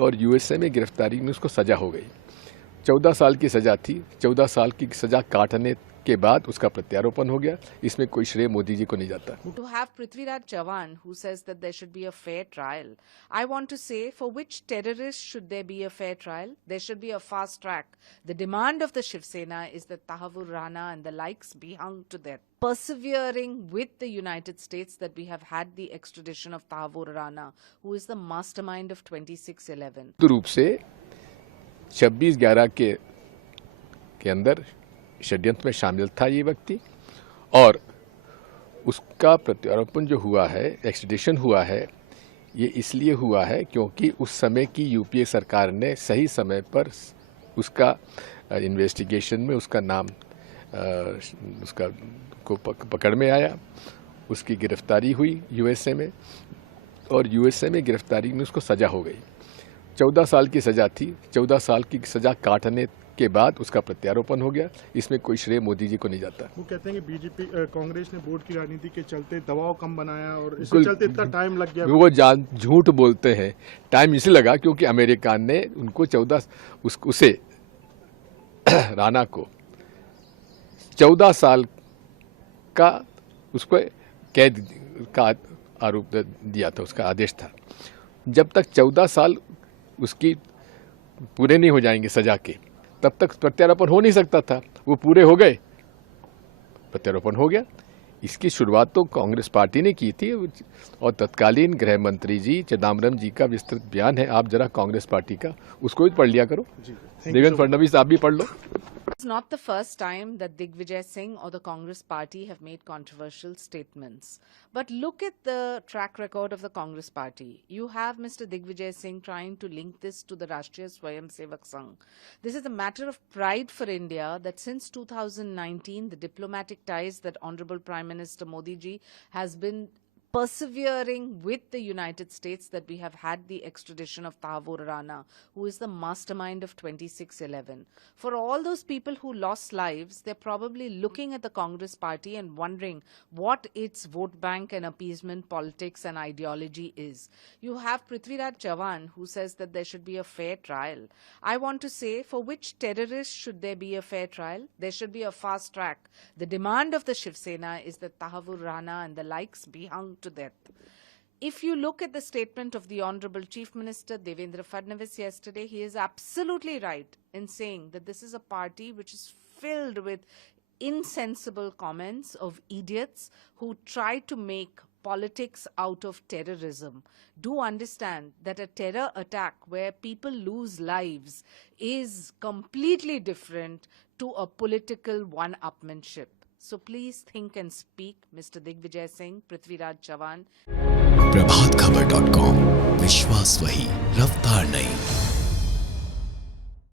और यूएसए में गिरफ्तारी में उसको सजा हो गई। 14 साल की सजा थी। 14 साल की सजा काटने के बाद उसका प्रत्यारोपण हो गया। इसमें कोई श्रेय मोदी जी को नहीं जाता। To have Prithviraj Chavan who says that there should be a fair trial, I want to say, for which terrorist should there be a fair trial? There should be a fast track. The demand of the Shiv Sena is that Tahavur Rana and the likes be hung to death. Persevering with the United States that we have had the extradition of Tahavur Rana, who is the mastermind of 2611. रूप से 26/11 के अंदर षड्यंत्र में शामिल था ये व्यक्ति, और उसका प्रत्यारोपण जो हुआ है, एक्सट्रेडिशन हुआ है, ये इसलिए हुआ है क्योंकि उस समय की यूपीए सरकार ने सही समय पर उसका इन्वेस्टिगेशन में उसका नाम उसका को पकड़ में आया, उसकी गिरफ्तारी हुई यूएसए में, और यूएसए में गिरफ्तारी में उसको सजा हो गई। 14 साल की सजा थी। 14 साल की सजा काटने के बाद उसका प्रत्यारोपण हो गया। इसमें कोई श्रेय मोदी जी को नहीं जाता। वो कहते हैं कि बीजेपी कांग्रेस ने वोट की राजनीति के चलते दबाव कम बनाया और इसके चलते इतना टाइम लग गया। वो झूठ बोलते हैं। टाइम इसलिए लगा क्योंकि अमेरिका ने उनको उसे राणा को 14 साल का उसको कैद का आरोप दिया था, उसका आदेश था। जब तक 14 साल उसकी पूरे नहीं हो जाएंगे सजा के, तब तक प्रत्यारोपण हो नहीं सकता था। वो पूरे हो गए, प्रत्यारोपण हो गया। इसकी शुरुआत तो कांग्रेस पार्टी ने की थी, और तत्कालीन गृह मंत्री जी चिदम्बरम जी का विस्तृत बयान है, आप जरा कांग्रेस पार्टी का उसको भी पढ़ लिया करो। देवेंद्र फडणवीस आप भी पढ़ लो। It's not the first time that Digvijay Singh or the Congress party have made controversial statements. But look at the track record of the Congress party. You have Mr. Digvijay Singh trying to link this to the Rashtriya Swayamsevak Sangh. This is a matter of pride for India that since 2019, the diplomatic ties that Honorable Prime Minister Modi ji has been persevering with the United States that we have had the extradition of Tahavur Rana, who is the mastermind of 2611. For all those people who lost lives, they're probably looking at the Congress party and wondering what its vote bank and appeasement politics and ideology is. You have Prithviraj Chavan who says that there should be a fair trial. I want to say, for which terrorist should there be a fair trial? There should be a fast track. The demand of the Shiv Sena is that Tahavur Rana and the likes be hung to death. If you look at the statement of the Honorable Chief Minister Devendra Fadnavis yesterday, he is absolutely right in saying that this is a party which is filled with insensible comments of idiots who try to make politics out of terrorism. Do understand that a terror attack where people lose lives is completely different to a political one-upmanship. So please think and speak, Mr. Digvijay Singh, Prithviraj Chavan. प्रभातखबर.com, विश्वास वही, रफ्तार नहीं।